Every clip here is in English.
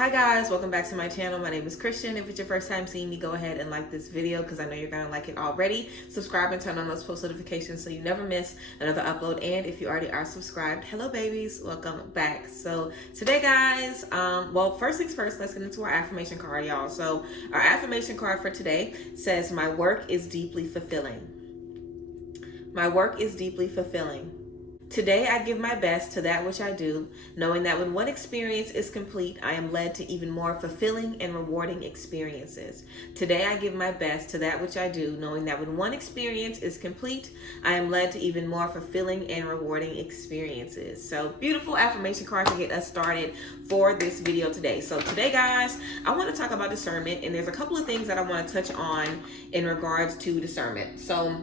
Hi guys, welcome back to my channel. My name is Christian. If it's your first time seeing me, go ahead and like this video because I know you're going to like it already. Subscribe and turn on those post notifications so you never miss another upload. And if you already are subscribed, hello babies, welcome back. So today guys, well, first things first, let's get into our affirmation card, y'all. So our affirmation card for today says, my work is deeply fulfilling. My work is deeply fulfilling. Today I give my best to that which I do, knowing that when one experience is complete, I am led to even more fulfilling and rewarding experiences. Today I give my best to that which I do, knowing that when one experience is complete, I am led to even more fulfilling and rewarding experiences. So beautiful affirmation card to get us started for this video today. So today guys, I want to talk about discernment, and there's a couple of things that I want to touch on in regards to discernment. So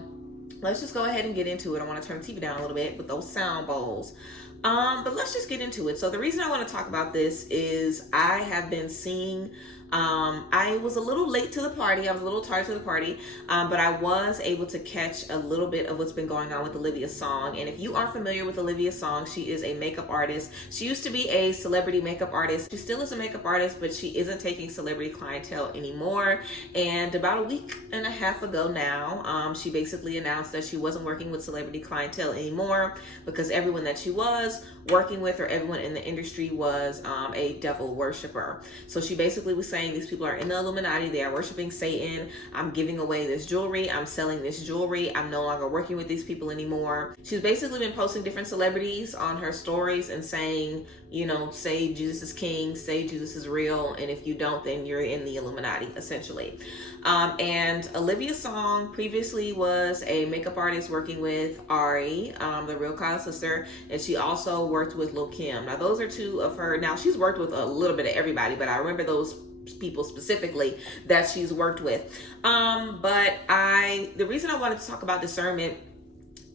let's just go ahead and get into it. I want to turn the TV down a little bit with those sound bowls. But let's just get into it. So the reason I want to talk about this is I have been seeing, I was a little late to the party. I was a little tired to the party, but I was able to catch a little bit of what's been going on with Olivia Song. And if you aren't familiar with Olivia Song, she is a makeup artist. She used to be a celebrity makeup artist. She still is a makeup artist, but she isn't taking celebrity clientele anymore. And about a week and a half ago now, she basically announced that she wasn't working with celebrity clientele anymore because everyone that she was working with, or everyone in the industry, was a devil worshiper. So she basically was saying these people are in the Illuminati, they are worshiping Satan. I'm giving away this jewelry, I'm selling this jewelry, I'm no longer working with these people anymore. She's basically been posting different celebrities on her stories and saying, you know, say Jesus is king, say Jesus is real, and if you don't, then you're in the Illuminati, essentially. And Olivia Song previously was a makeup artist working with Ari, the Real Kyle sister, and she also worked with Lil Kim. Now those are two of her. Now she's worked with a little bit of everybody, but I remember those people specifically that she's worked with. But the reason I wanted to talk about discernment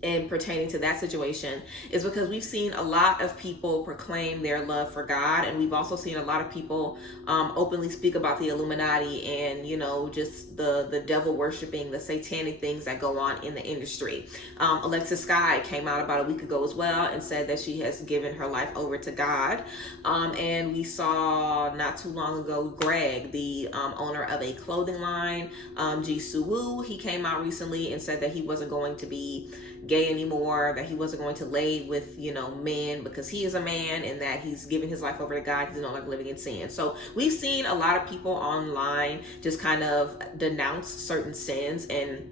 and pertaining to that situation is because we've seen a lot of people proclaim their love for God, and we've also seen a lot of people openly speak about the Illuminati and, you know, just the devil worshiping, the satanic things that go on in the industry. Alexa Sky came out about a week ago as well and said that she has given her life over to God. And we saw not too long ago Greg, the owner of a clothing line, Jisoo Woo, he came out recently and said that he wasn't going to be gay anymore, that he wasn't going to lay with, you know, men because he is a man, and that he's giving his life over to God. He's no longer living in sin. So we've seen a lot of people online just kind of denounce certain sins. And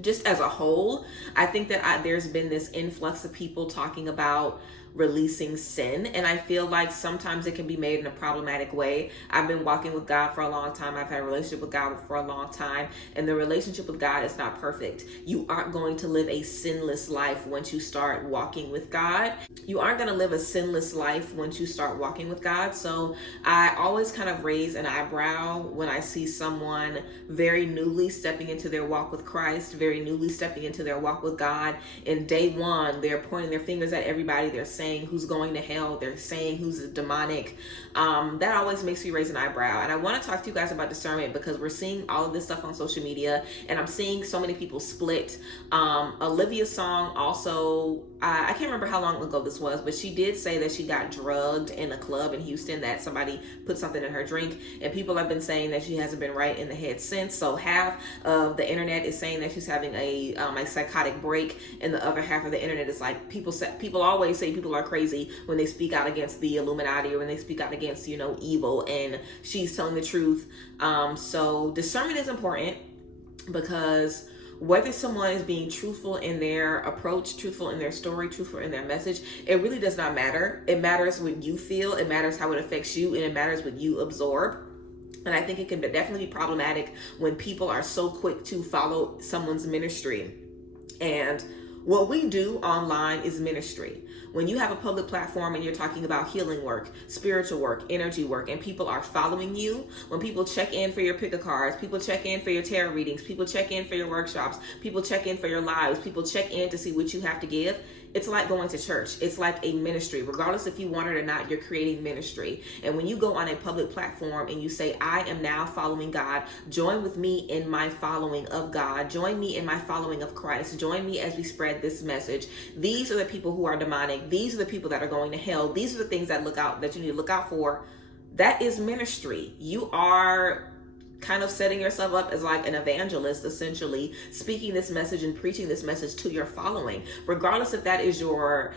just as a whole, I think that there's been this influx of people talking about releasing sin, and I feel like sometimes it can be made in a problematic way. I've been walking with God for a long time. I've had a relationship with God for a long time, and the relationship with God is not perfect. You aren't going to live a sinless life once you start walking with God. You aren't going to live a sinless life once you start walking with God. So I always kind of raise an eyebrow when I see someone very newly stepping into their walk with Christ, very newly stepping into their walk with God, and day one they're pointing their fingers at everybody. They're saying who's going to hell, they're saying who's demonic. That always makes me raise an eyebrow. And I want to talk to you guys about discernment because we're seeing all of this stuff on social media, and I'm seeing so many people split. Olivia Song also, I can't remember how long ago this was, but she did say that she got drugged in a club in Houston, that somebody put something in her drink, and people have been saying that she hasn't been right in the head since. So half of the internet is saying that she's having a psychotic break, and the other half of the internet is like, people always say people are crazy when they speak out against the Illuminati or when they speak out against, you know, evil, and she's telling the truth. So discernment is important because whether someone is being truthful in their approach, truthful in their story, truthful in their message, it really does not matter. It matters what you feel, it matters how it affects you, and it matters what you absorb. And I think it can definitely be problematic when people are so quick to follow someone's ministry. And what we do online is ministry. When you have a public platform and you're talking about healing work, spiritual work, energy work, and people are following you, when people check in for your pick a cards, people check in for your tarot readings, people check in for your workshops, people check in for your lives, people check in to see what you have to give, it's like going to church. It's like a ministry. Regardless if you want it or not, you're creating ministry. And when you go on a public platform and you say, I am now following God, join with me in my following of God. Join me in my following of Christ. Join me as we spread this message. These are the people who are demonic. These are the people that are going to hell. These are the things that you need to look out for. that is ministry. You are kind of setting yourself up as like an evangelist, essentially speaking this message and preaching this message to your following, regardless if that is your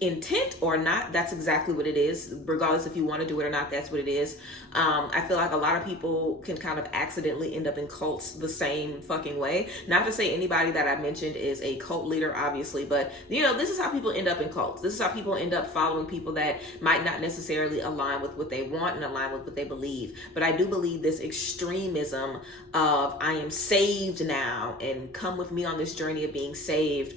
intent or not. That's exactly what it is. Regardless if you want to do it or not, that's what it is. I feel like a lot of people can kind of accidentally end up in cults the same fucking way. Not to say anybody that I mentioned is a cult leader, obviously, but this is how people end up in cults. This is how people end up following people that might not necessarily align with what they want and align with what they believe. But I do believe this extremism of I am saved now and come with me on this journey of being saved,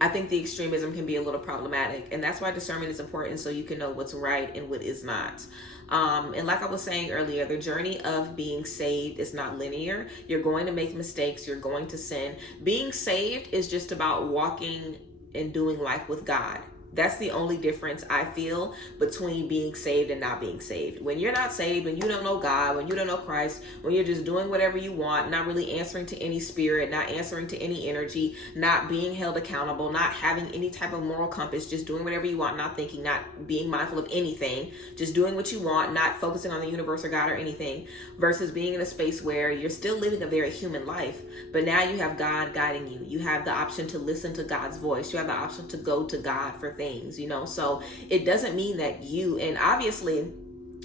I think the extremism can be a little problematic, and that's why discernment is important, so you can know what's right and what is not. And like I was saying earlier, the journey of being saved is not linear. You're going to make mistakes. You're going to sin. Being saved is just about walking and doing life with God. That's the only difference I feel between being saved and not being saved. When you're not saved, when you don't know God, when you don't know Christ, when you're just doing whatever you want, not really answering to any spirit, not answering to any energy, not being held accountable, not having any type of moral compass, just doing whatever you want, not thinking, not being mindful of anything, just doing what you want, not focusing on the universe or God or anything, versus being in a space where you're still living a very human life, but now you have God guiding you. You have the option to listen to God's voice. You have the option to go to God for things. So it doesn't mean that and obviously,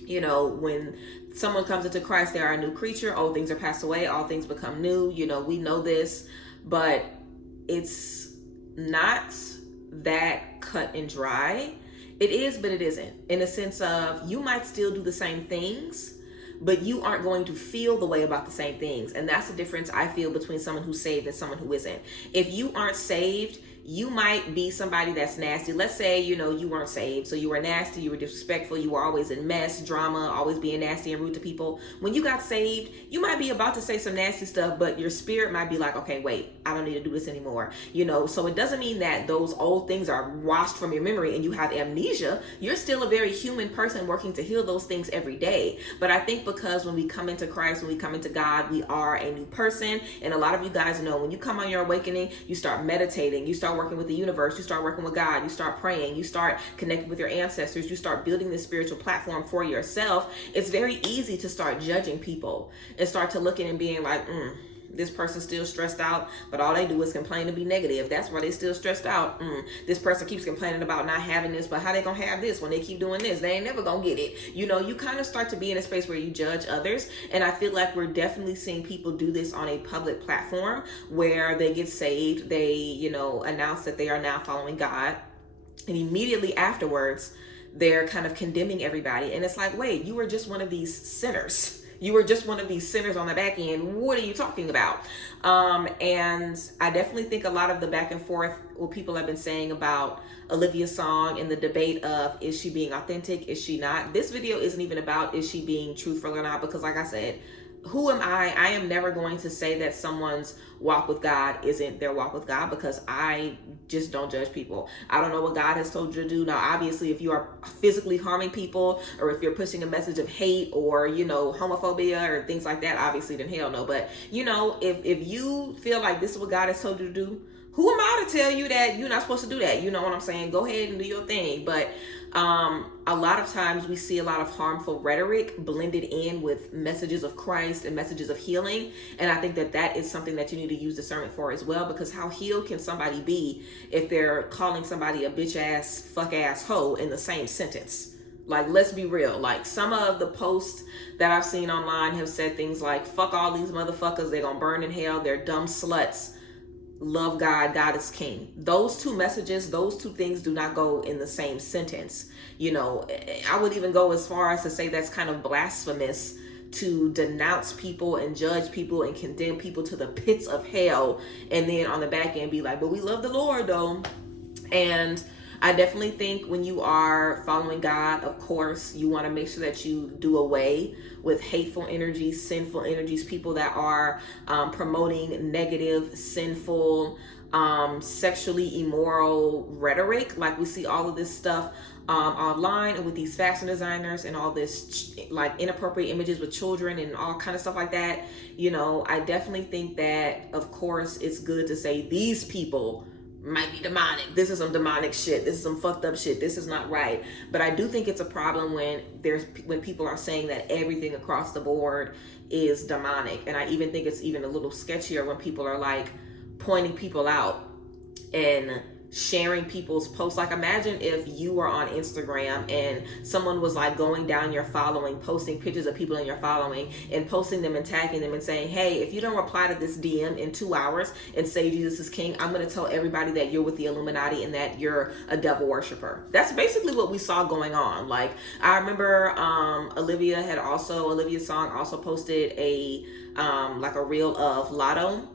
when someone comes into Christ, they are a new creature. Old things are passed away, all things become new. We know this, but it's not that cut and dry. It is, but it isn't, in a sense of you might still do the same things, but you aren't going to feel the way about the same things. And that's the difference I feel between someone who's saved and someone who isn't. If you aren't saved, you might be somebody that's nasty. Let's say, you weren't saved. So you were nasty, you were disrespectful, you were always in mess, drama, always being nasty and rude to people. When you got saved, you might be about to say some nasty stuff, but your spirit might be like, okay, wait, I don't need to do this anymore. So it doesn't mean that those old things are washed from your memory and you have amnesia. You're still a very human person working to heal those things every day. But I think because when we come into Christ, when we come into God, we are a new person. And a lot of you guys know when you come on your awakening, you start meditating, you start working with the universe, you start working with God, you start praying, you start connecting with your ancestors, you start building this spiritual platform for yourself. It's very easy to start judging people and start to looking and being like, this person's still stressed out, but all they do is complain and be negative. That's why they still stressed out. This person keeps complaining about not having this, but how they gonna have this when they keep doing this? They ain't never gonna get it. You kind of start to be in a space where you judge others. And I feel like we're definitely seeing people do this on a public platform where they get saved. They, announce that they are now following God. And immediately afterwards, they're kind of condemning everybody. And it's like, wait, you were just one of these sinners. You were just one of these sinners on the back end. What are you talking about? And I definitely think a lot of the back and forth, what people have been saying about Olivia's song and the debate of, is she being authentic? Is she not? This video isn't even about, is she being truthful or not? Because like I said, who am I? I am never going to say that someone's walk with God isn't their walk with God, because I just don't judge people. I don't know what God has told you to do. Now, obviously, if you are physically harming people, or if you're pushing a message of hate or, homophobia or things like that, obviously, then hell no. But, if you feel like this is what God has told you to do, who am I to tell you that you're not supposed to do that? You know what I'm saying? Go ahead and do your thing. But a lot of times we see a lot of harmful rhetoric blended in with messages of Christ and messages of healing. And I think that is something that you need to use discernment for as well, because how healed can somebody be if they're calling somebody a bitch ass, fuck ass hoe in the same sentence? Like, let's be real. Like, some of the posts that I've seen online have said things like, fuck all these motherfuckers, they're gonna burn in hell, they're dumb sluts. Love God, God is king. Those two messages, those two things do not go in the same sentence. I would even go as far as to say that's kind of blasphemous to denounce people and judge people and condemn people to the pits of hell, and then on the back end be like, but we love the Lord though. And I definitely think when you are following God, of course, you want to make sure that you do away with hateful energies, sinful energies, people that are promoting negative, sinful, sexually immoral rhetoric. Like, we see all of this stuff online and with these fashion designers and all this like inappropriate images with children and all kind of stuff like that. I definitely think that, of course, it's good to say these people might be demonic. This is some demonic shit. This is some fucked up shit. This is not right. But I do think it's a problem when people are saying that everything across the board is demonic. And I even think it's even a little sketchier when people are like pointing people out and sharing people's posts. Like, imagine if you were on Instagram and someone was like going down your following, posting pictures of people in your following and posting them and tagging them and saying, hey, if you don't reply to this DM in 2 hours and say Jesus is king, I'm going to tell everybody that you're with the Illuminati and that you're a devil worshiper. That's basically what we saw going on. Like, I remember Olivia Song also posted a like a reel of Lotto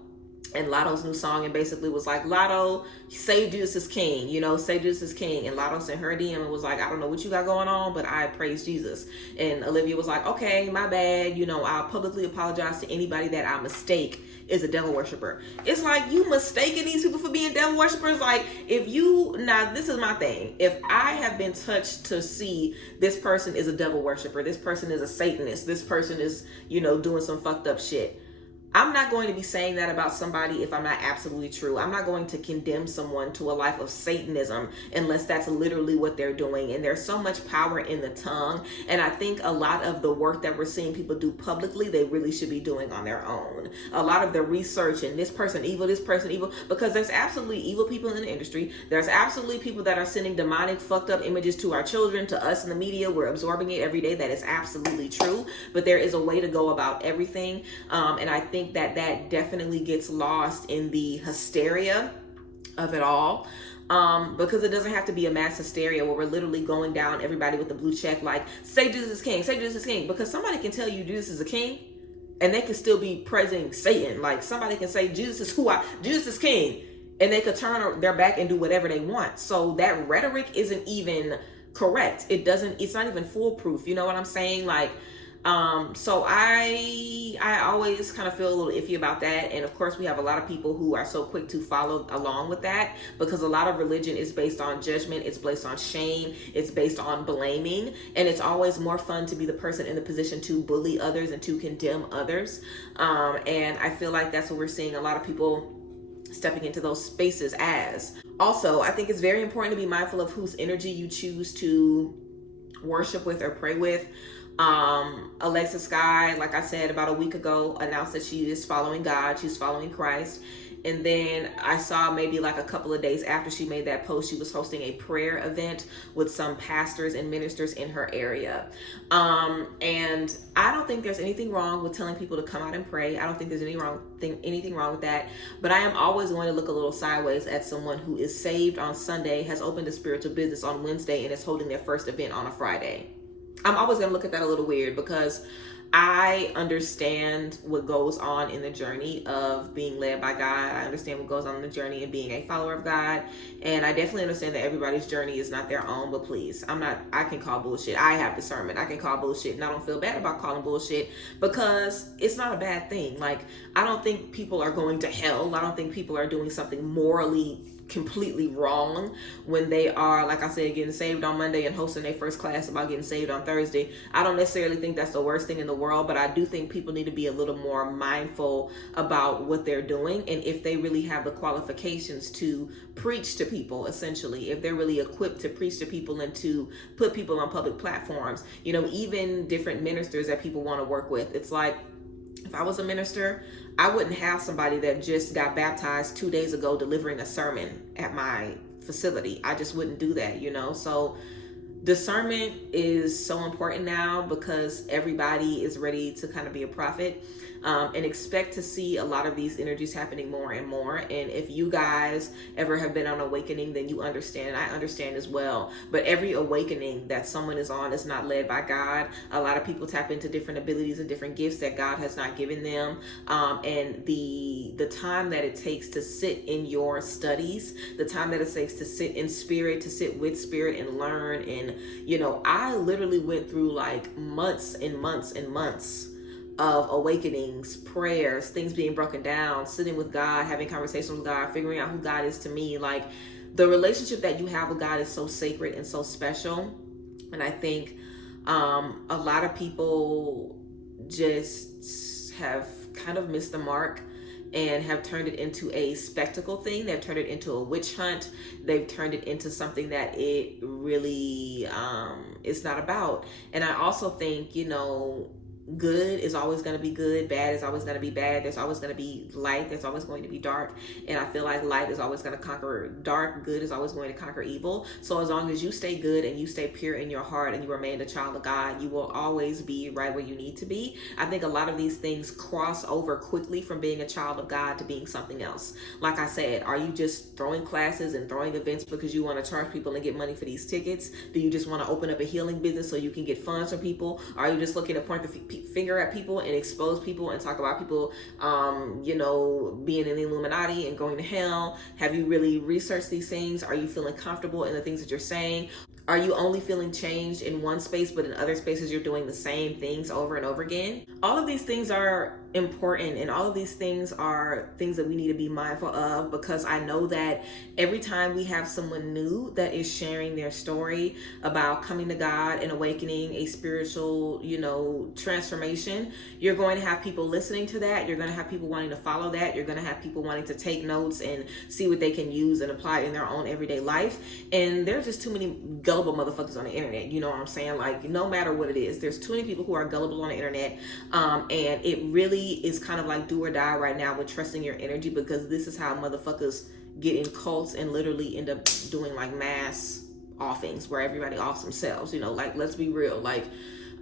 and Lotto's new song, and basically was like, Lotto, say Jesus is king, say Jesus is king. And Lotto sent her a DM and was like, I don't know what you got going on, but I praise Jesus. And Olivia was like, okay, my bad. I'll publicly apologize to anybody that I mistake is a devil worshiper. It's like, you mistaking these people for being devil worshipers? Like, now this is my thing. If I have been touched to see this person is a devil worshiper, this person is a Satanist, this person is, doing some fucked up shit, I'm not going to be saying that about somebody if I'm not absolutely true. I'm not going to condemn someone to a life of Satanism unless that's literally what they're doing. And there's so much power in the tongue. And I think a lot of the work that we're seeing people do publicly, they really should be doing on their own. A lot of the research and this person evil, because there's absolutely evil people in the industry. There's absolutely people that are sending demonic, fucked up images to our children, to us in the media. We're absorbing it every day. That is absolutely true. But there is a way to go about everything. And I think that definitely gets lost in the hysteria of it all, because it doesn't have to be a mass hysteria where we're literally going down everybody with the blue check, like, say Jesus is king, say Jesus is king, because somebody can tell you Jesus is a king and they can still be praising Satan. Like, somebody can say Jesus is king, and they could turn their back and do whatever they want. So that rhetoric isn't even correct. It's not even foolproof. You know what I'm saying? Like, so I always kind of feel a little iffy about that. And of course, we have a lot of people who are so quick to follow along with that, because a lot of religion is based on judgment. It's based on shame. It's based on blaming. And it's always more fun to be the person in the position to bully others and to condemn others. And I feel like that's what we're seeing a lot of people stepping into those spaces as. Also, I think it's very important to be mindful of whose energy you choose to worship with or pray with. Alexa Sky, like I said, about a week ago, announced that she is following God. She's following Christ. And then I saw maybe like a couple of days after she made that post, she was hosting a prayer event with some pastors and ministers in her area. And I don't think there's anything wrong with telling people to come out and pray. I don't think there's anything wrong with that. But I am always going to look a little sideways at someone who is saved on Sunday, has opened a spiritual business on Wednesday, and is holding their first event on a Friday. I'm always going to look at that a little weird, because I understand what goes on in the journey of being led by God. I understand what goes on in the journey of being a follower of God. And I definitely understand that everybody's journey is not their own, but please, I can call bullshit. I have discernment. I can call bullshit, and I don't feel bad about calling bullshit, because it's not a bad thing. Like, I don't think people are going to hell. I don't think people are doing something morally completely wrong when they are, like I said, getting saved on Monday and hosting their first class about getting saved on Thursday. I don't necessarily think that's the worst thing in the world, but I do think people need to be a little more mindful about what they're doing, and if they really have the qualifications to preach to people, essentially, if they're really equipped to preach to people and to put people on public platforms. Even different ministers that people want to work with. It's like, if I was a minister, I wouldn't have somebody that just got baptized 2 days ago delivering a sermon at my facility. I just wouldn't do that, So discernment is so important now, because everybody is ready to kind of be a prophet. And expect to see a lot of these energies happening more and more. And if you guys ever have been on awakening, then you understand, and I understand as well. But every awakening that someone is on is not led by God. A lot of people tap into different abilities and different gifts that God has not given them. And the time that it takes to sit in your studies, the time that it takes to sit in spirit, to sit with spirit and learn. And, I literally went through like months and months and months of awakenings, prayers, things being broken down, sitting with God, having conversations with God, figuring out who God is to me. Like, the relationship that you have with God is so sacred and so special. And I think a lot of people just have kind of missed the mark and have turned it into a spectacle thing. They've turned it into a witch hunt. They've turned it into something that it really is not about. And I also think, you know, good is always going to be good, bad is always going to be bad, there's always going to be light, there's always going to be dark, and I feel like light is always going to conquer dark, good is always going to conquer evil. So as long as you stay good and you stay pure in your heart and you remain a child of God, you will always be right where you need to be. I think a lot of these things cross over quickly from being a child of God to being something else. Like I said, are you just throwing classes and throwing events because you want to charge people and get money for these tickets? Do you just want to open up a healing business so you can get funds from people? Are you just looking to point the finger at people and expose people and talk about people, you know, being in the Illuminati and going to hell? Have you really researched these things? Are you feeling comfortable in the things that you're saying? Are you only feeling changed in one space, but in other spaces you're doing the same things over and over again? All of these things are important, and all of these things are things that we need to be mindful of, because I know that every time we have someone new that is sharing their story about coming to God and awakening a spiritual, you know, transformation, you're going to have people listening to that. You're going to have people wanting to follow that. You're going to have people wanting to take notes and see what they can use and apply in their own everyday life. And there's just too many gullible motherfuckers on the internet. You know what I'm saying? Like, no matter what it is, there's too many people who are gullible on the internet. And it really is kind of like do or die right now with trusting your energy, because this is how motherfuckers get in cults and literally end up doing like mass offings where everybody offs themselves, you know, like, let's be real. Like,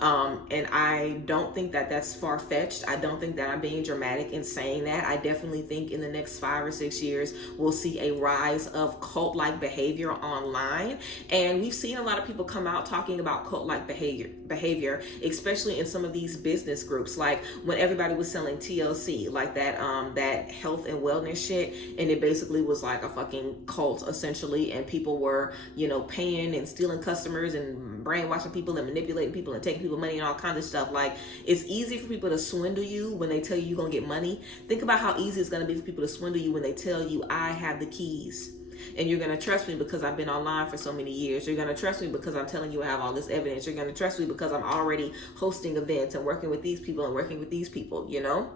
and I don't think that that's far-fetched. I don't think that I'm being dramatic in saying that. I definitely think in the next 5 or 6 years, we'll see a rise of cult-like behavior online. And we've seen a lot of people come out talking about cult-like behavior, especially in some of these business groups. Like when everybody was selling TLC, like that health and wellness shit. And it basically was like a fucking cult essentially. And people were, you know, paying and stealing customers and brainwashing people and manipulating people and taking people money and all kinds of stuff. Like, it's easy for people to swindle you when they tell you you're gonna get money. Think about how easy it's gonna be for people to swindle you when they tell you, I have the keys and you're gonna trust me because I've been online for so many years. You're gonna trust me because I'm telling you I have all this evidence. You're gonna trust me because I'm already hosting events and working with these people and working with these people, you know?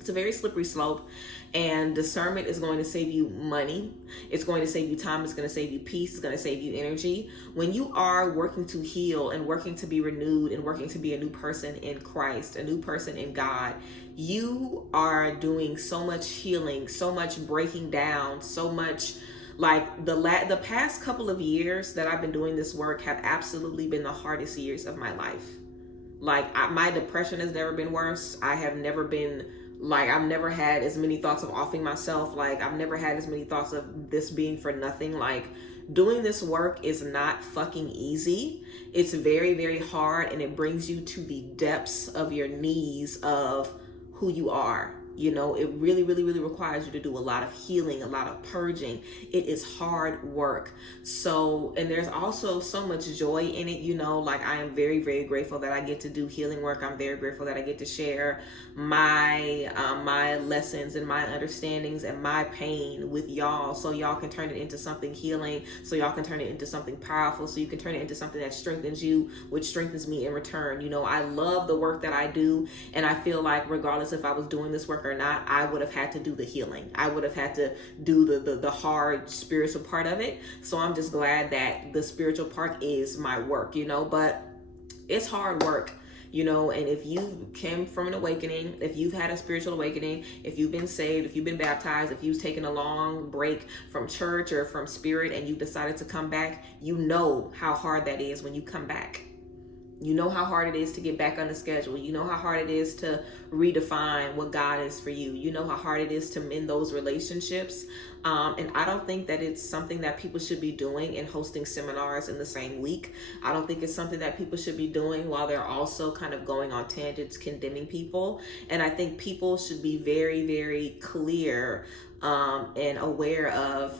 It's a very slippery slope, and discernment is going to save you money. It's going to save you time. It's going to save you peace. It's going to save you energy. When you are working to heal and working to be renewed and working to be a new person in Christ, a new person in God, you are doing so much healing, so much breaking down, so much. Like the past couple of years that I've been doing this work have absolutely been the hardest years of my life. Like my depression has never been worse. I've never had as many thoughts of offing myself. Like, I've never had as many thoughts of this being for nothing. Like, doing this work is not fucking easy. It's very, very hard, and it brings you to the depths of your knees of who you are. You know, it really, really, really requires you to do a lot of healing, a lot of purging. It is hard work. So, and there's also so much joy in it, you know, like I am very, very grateful that I get to do healing work. I'm very grateful that I get to share my lessons and my understandings and my pain with y'all, so y'all can turn it into something healing, so y'all can turn it into something powerful, so you can turn it into something that strengthens you, which strengthens me in return. You know, I love the work that I do, and I feel like regardless if I was doing this work or not, I would have had to do the healing. I would have had to do the hard spiritual part of it. So I'm just glad that the spiritual part is my work, you know, but it's hard work. You know, and if you came from an awakening, if you've had a spiritual awakening, if you've been saved, if you've been baptized, if you've taken a long break from church or from spirit and you decided to come back, you know how hard that is when you come back. You know how hard it is to get back on the schedule. You know how hard it is to redefine what God is for you. You know how hard it is to mend those relationships. And I don't think that it's something that people should be doing and hosting seminars in the same week. I don't think it's something that people should be doing while they're also kind of going on tangents condemning people. And I think people should be very, very clear and aware of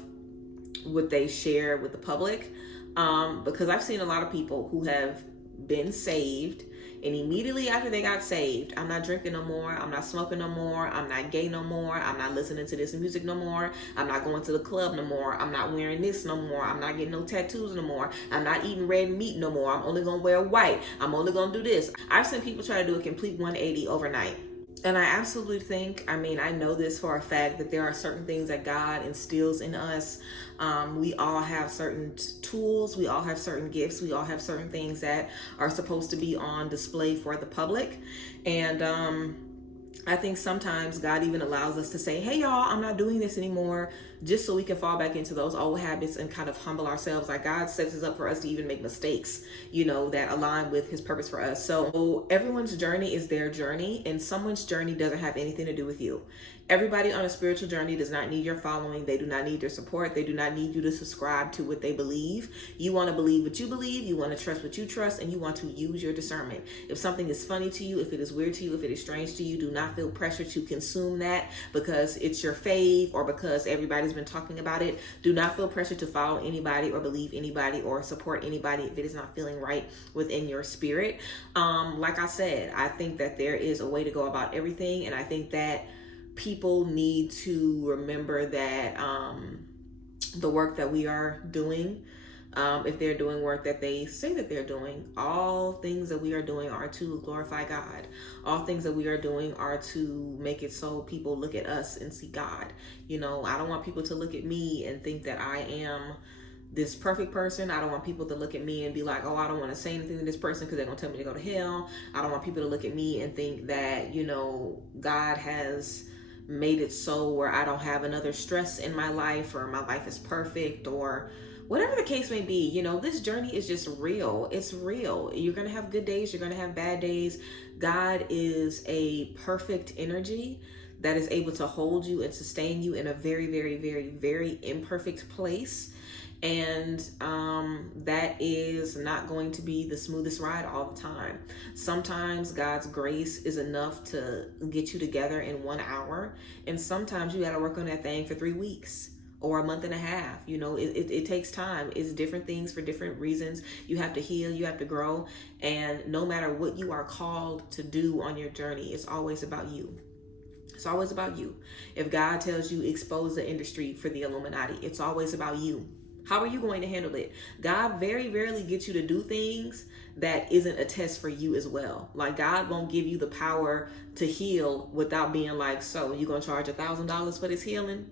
what they share with the public. Because I've seen a lot of people who have been saved, and immediately after they got saved, I'm not drinking no more, I'm not smoking no more, I'm not gay no more, I'm not listening to this music no more, I'm not going to the club no more, I'm not wearing this no more, I'm not getting no tattoos no more, I'm not eating red meat no more, I'm only gonna wear white, I'm only gonna do this. I've seen people try to do a complete 180 overnight. And I absolutely think, I mean, I know this for a fact, that there are certain things that God instills in us. We all have certain tools, we all have certain gifts, we all have certain things that are supposed to be on display for the public. And I think sometimes God even allows us to say, hey, y'all, I'm not doing this anymore, just so we can fall back into those old habits and kind of humble ourselves. Like, God sets us up for us to even make mistakes, you know, that align with his purpose for us. So everyone's journey is their journey, and someone's journey doesn't have anything to do with you. Everybody on a spiritual journey does not need your following. They do not need your support. They do not need you to subscribe to what they believe. You want to believe what you believe. You want to trust what you trust, and you want to use your discernment. If something is funny to you, if it is weird to you, if it is strange to you, do not feel pressure to consume that because it's your fave or because everybody's been talking about it. Do not feel pressure to follow anybody or believe anybody or support anybody if it is not feeling right within your spirit. Like I said, I think that there is a way to go about everything, and I think that people need to remember that the work that we are doing, if they're doing work that they say that they're doing, all things that we are doing are to glorify God. All things that we are doing are to make it so people look at us and see God. You know, I don't want people to look at me and think that I am this perfect person. I don't want people to look at me and be like, oh, I don't want to say anything to this person because they're going to tell me to go to hell. I don't want people to look at me and think that, you know, God has made it so where I don't have another stress in my life, or my life is perfect, or whatever the case may be. You know, this journey is just real. It's real. You're going to have good days. You're going to have bad days. God is a perfect energy that is able to hold you and sustain you in a very, very, very, very imperfect place. And that is not going to be the smoothest ride all the time. Sometimes God's grace is enough to get you together in 1 hour. And sometimes you got to work on that thing for 3 weeks or a month and a half. You know, it takes time. It's different things for different reasons. You have to heal, you have to grow. And no matter what you are called to do on your journey, it's always about you. It's always about you. If God tells you expose the industry for the Illuminati, it's always about you. How are you going to handle it? God very rarely gets you to do things that isn't a test for you as well. Like, God won't give you the power to heal without being like, so you going to charge $1,000 for this healing?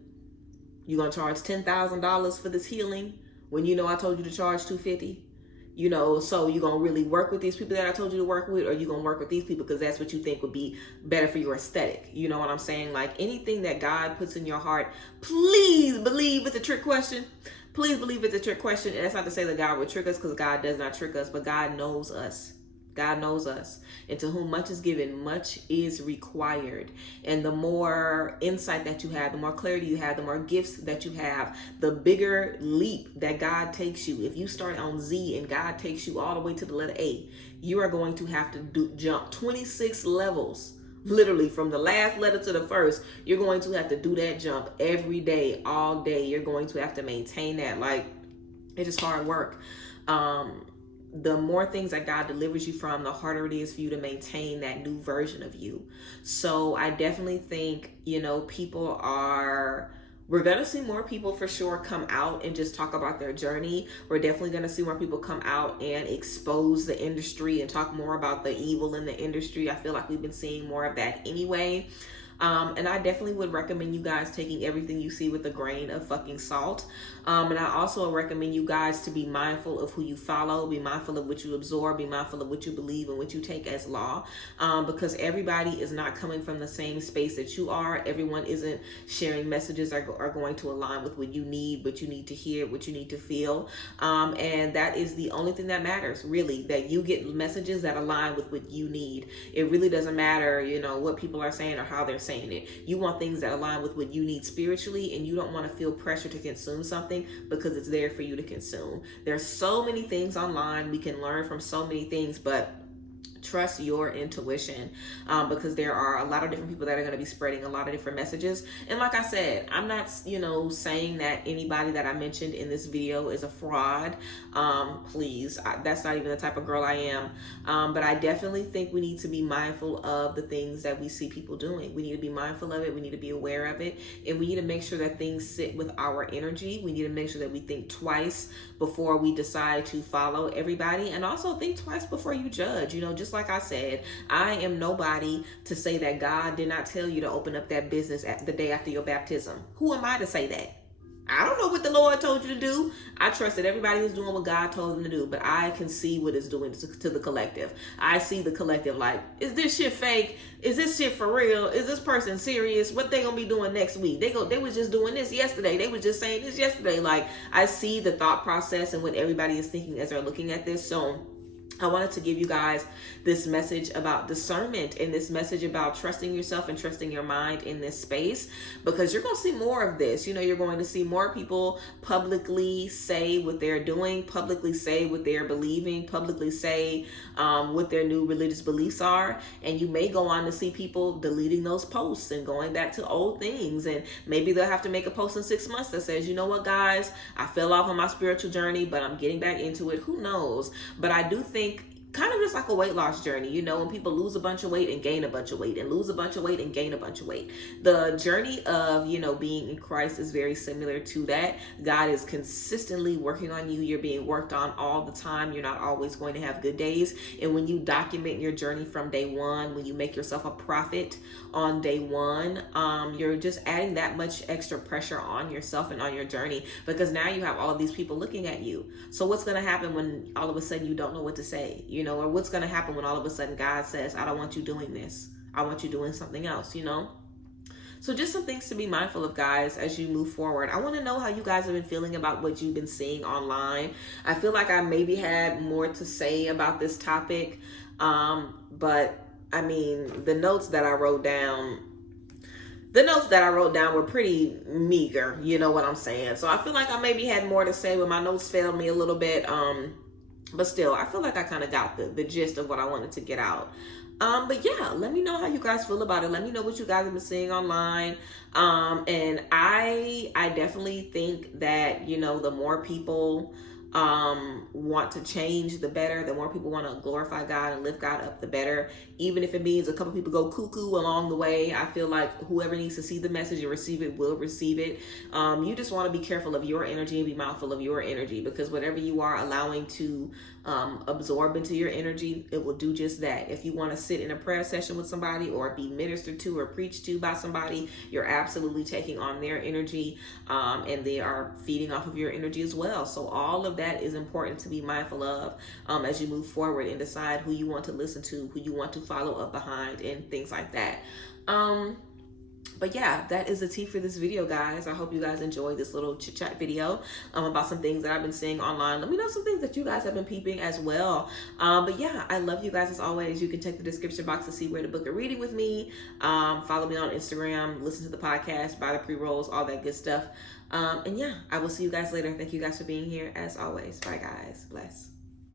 You going to charge $10,000 for this healing when you know I told you to charge $250? You know, so you going to really work with these people that I told you to work with, or you going to work with these people because that's what you think would be better for your aesthetic? You know what I'm saying? Like, anything that God puts in your heart, please believe it's a trick question. Please believe it's a trick question. And that's not to say that God would trick us, because God does not trick us, but God knows us. God knows us. And to whom much is given, much is required. And the more insight that you have, the more clarity you have, the more gifts that you have, the bigger leap that God takes you. If you start on Z and God takes you all the way to the letter A, you are going to have to jump 26 levels. Literally from the last letter to the first. You're going to have to do that jump every day, all day. You're going to have to maintain that. Like, it is hard work. The more things that God delivers you from, the harder it is for you to maintain that new version of you. So I definitely think, you know, we're going to see more people for sure come out and just talk about their journey. We're definitely going to see more people come out and expose the industry and talk more about the evil in the industry. I feel like we've been seeing more of that anyway. And I definitely would recommend you guys taking everything you see with a grain of fucking salt. And I also recommend you guys to be mindful of who you follow, be mindful of what you absorb, be mindful of what you believe and what you take as law, because everybody is not coming from the same space that you are. Everyone isn't sharing messages that are going to align with what you need to hear, what you need to feel. And that is the only thing that matters, really, that you get messages that align with what you need. It really doesn't matter, you know, what people are saying or how they're saying it. You want things that align with what you need spiritually, and you don't want to feel pressure to consume something because it's there for you to consume. There's so many things online. We can learn from so many things, but trust your intuition, because there are a lot of different people that are going to be spreading a lot of different messages. And like I said, I'm not, you know, saying that anybody that I mentioned in this video is a fraud. Please, that's not even the type of girl I am. But I definitely think we need to be mindful of the things that we see people doing. We need to be mindful of it. We need to be aware of it. And we need to make sure that things sit with our energy. We need to make sure that we think twice before we decide to follow everybody. And also think twice before you judge. You know, just just like I said, I am nobody to say that God did not tell you to open up that business at the day after your baptism. Who am I to say that? I don't know what the Lord told you to do. I trust that everybody is doing what God told them to do, but I can see what it's doing to the collective. I see the collective like, is this shit fake? Is this shit for real? Is this person serious? What they gonna be doing next week? They was just doing this yesterday. They was just saying this yesterday. Like, I see the thought process and what everybody is thinking as they're looking at this. So I wanted to give you guys this message about discernment and this message about trusting yourself and trusting your mind in this space, because you're going to see more of this. You know, you're going to see more people publicly say what they're doing, publicly say what they're believing, publicly say what their new religious beliefs are. And you may go on to see people deleting those posts and going back to old things. And maybe they'll have to make a post in 6 months that says, you know what, guys, I fell off on my spiritual journey, but I'm getting back into it. Who knows? But I do think kind of just like a weight loss journey, you know, when people lose a bunch of weight and gain a bunch of weight and lose a bunch of weight and gain a bunch of weight. The journey of, you know, being in Christ is very similar to that. God is consistently working on you. You're being worked on all the time. You're not always going to have good days. And when you document your journey from day one, when you make yourself a prophet on day one, you're just adding that much extra pressure on yourself and on your journey, because now you have all of these people looking at you. So what's going to happen when all of a sudden you don't know what to say? You know, or what's going to happen when all of a sudden God says, I don't want you doing this. I want you doing something else, you know? So just some things to be mindful of, guys, as you move forward. I want to know how you guys have been feeling about what you've been seeing online. I feel like I maybe had more to say about this topic. But I mean, the notes that I wrote down were pretty meager. You know what I'm saying? So I feel like I maybe had more to say, but my notes failed me a little bit. But still, I feel like I kind of got the gist of what I wanted to get out. But yeah, let me know how you guys feel about it. Let me know what you guys have been seeing online. And I definitely think that, you know, the more people want to change, the better. The more people want to glorify God and lift God up, the better. Even if it means a couple people go cuckoo along the way, I feel like whoever needs to see the message and receive it will receive it. You just want to be careful of your energy and be mindful of your energy, because whatever you are allowing to absorb into your energy, it will do just that. If you want to sit in a prayer session with somebody or be ministered to or preached to by somebody, you're absolutely taking on their energy, and they are feeding off of your energy as well. So all of that is important to be mindful of as you move forward and decide who you want to listen to, who you want to follow up behind, and things like that. But yeah, that is the tea for this video, guys. I hope you guys enjoyed this little chit chat video about some things that I've been seeing online. Let me know some things that you guys have been peeping as well. But yeah, I love you guys as always. You can check the description box to see where to book a reading with me. Follow me on Instagram, listen to the podcast, buy the pre-rolls, all that good stuff. And yeah, I will see you guys later. Thank you guys for being here as always. Bye guys. Bless.